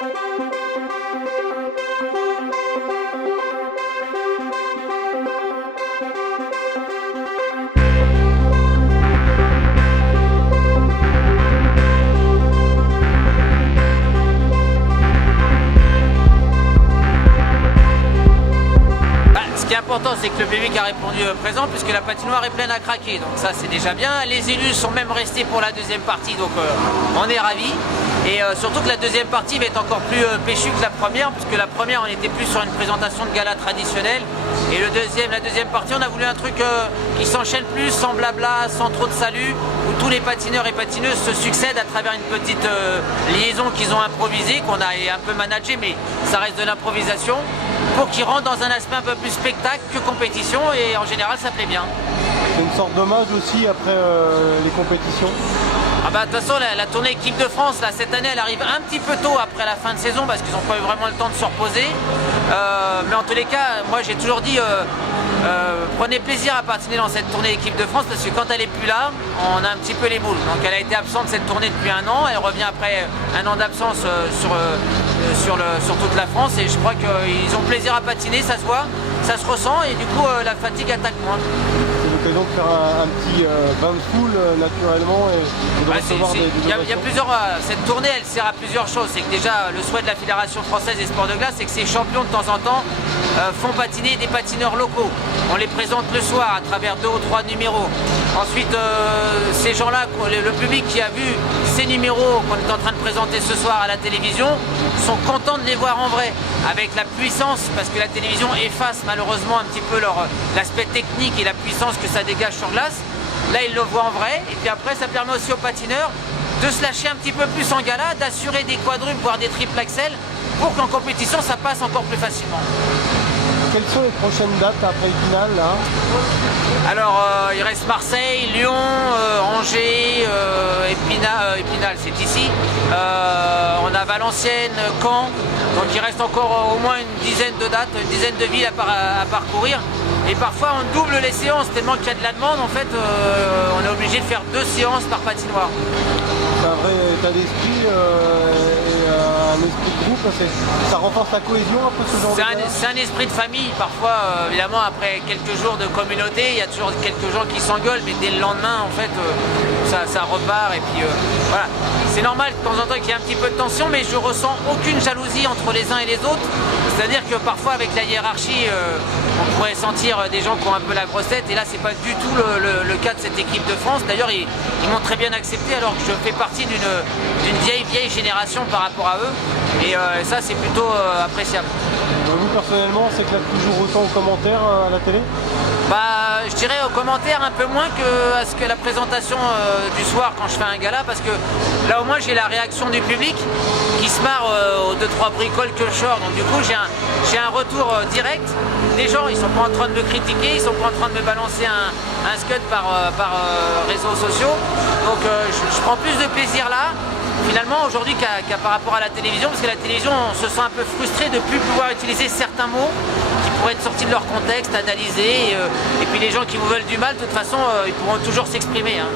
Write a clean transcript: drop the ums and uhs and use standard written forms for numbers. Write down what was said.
Ce qui est important, c'est que le public a répondu présent puisque la patinoire est pleine à craquer, donc ça c'est déjà bien. Les élus sont même restés pour la deuxième partie, donc on est ravis. Et surtout que la deuxième partie va être encore plus péchue que la première, puisque la première on était plus sur une présentation de gala traditionnelle. Et la deuxième partie, on a voulu un truc qui s'enchaîne plus, sans blabla, sans trop de salut, où tous les patineurs et patineuses se succèdent à travers une petite liaison qu'ils ont improvisée, qu'on a un peu managée, mais ça reste de l'improvisation, pour qu'ils rentrent dans un aspect un peu plus spectacle que compétition, et en général ça plaît bien. C'est une sorte d'hommage aussi après les compétitions. Ah bah de toute façon la tournée équipe de France là, cette année elle arrive un petit peu tôt après la fin de saison parce qu'ils n'ont pas eu vraiment le temps de se reposer. Mais en tous les cas, moi j'ai toujours dit prenez plaisir à patiner dans cette tournée équipe de France parce que quand elle est plus là, on a un petit peu les boules. Donc elle a été absente cette tournée depuis 1 an, elle revient après 1 an d'absence sur toute la France et je crois qu'ils ont plaisir à patiner, ça se voit, ça se ressent et du coup la fatigue attaque moins. C'est l'occasion de faire un petit bain de foule naturellement et de recevoir des il y a plusieurs, cette tournée elle sert à plusieurs choses. C'est que déjà le souhait de la Fédération Française des Sports de Glace, c'est que ces champions de temps en temps font patiner des patineurs locaux. On les présente le soir à travers 2 ou 3 numéros. Ensuite, ces gens-là, le public qui a vu ces numéros qu'on est en train de présenter ce soir à la télévision, sont contents de les voir en vrai, avec la puissance, parce que la télévision efface malheureusement un petit peu l'aspect technique et la puissance que ça dégage sur glace. Là, ils le voient en vrai, et puis après, ça permet aussi aux patineurs de se lâcher un petit peu plus en gala, d'assurer des quadruples, voire des triples axels, pour qu'en compétition, ça passe encore plus facilement. Quelles sont les prochaines dates après Épinal là? Alors il reste Marseille, Lyon, Angers, Épinal c'est ici. On a Valenciennes, Caen, donc il reste encore au moins une dizaine de dates, une dizaine de villes à parcourir. Et parfois on double les séances tellement qu'il y a de la demande, en fait on est obligé de faire 2 séances par patinoire. C'est un vrai état d'esprit et un esprit de groupe, ça renforce la cohésion un peu ce genre de... C'est un esprit de famille, parfois évidemment après quelques jours de communauté, il y a toujours quelques gens qui s'engueulent, mais dès le lendemain en fait ça repart et puis voilà. C'est normal de temps en temps qu'il y ait un petit peu de tension, mais je ressens aucune jalousie entre les uns et les autres. C'est-à-dire que parfois avec la hiérarchie, on pourrait sentir des gens qui ont un peu la grosse tête, et là c'est pas du tout le cas de cette équipe de France. D'ailleurs ils m'ont très bien accepté alors que je fais partie d'une vieille génération par rapport à eux, et ça c'est plutôt appréciable. Vous personnellement, c'est que là toujours autant aux commentaires à la télé? Bah, je dirais aux commentaires un peu moins qu'à ce que la présentation du soir quand je fais un gala, parce que là au moins j'ai la réaction du public qui se marre aux 2-3 bricoles que je sors, donc du coup j'ai un retour direct. Les gens ils sont pas en train de me critiquer, ils sont pas en train de me balancer un scud par réseaux sociaux, donc je prends plus de plaisir là finalement aujourd'hui qu'à par rapport à la télévision, parce que la télévision on se sent un peu frustré de ne plus pouvoir utiliser certains mots qui pourraient être sortis de leur contexte, analysés, et puis les gens qui vous veulent du mal, de toute façon ils pourront toujours s'exprimer. Hein.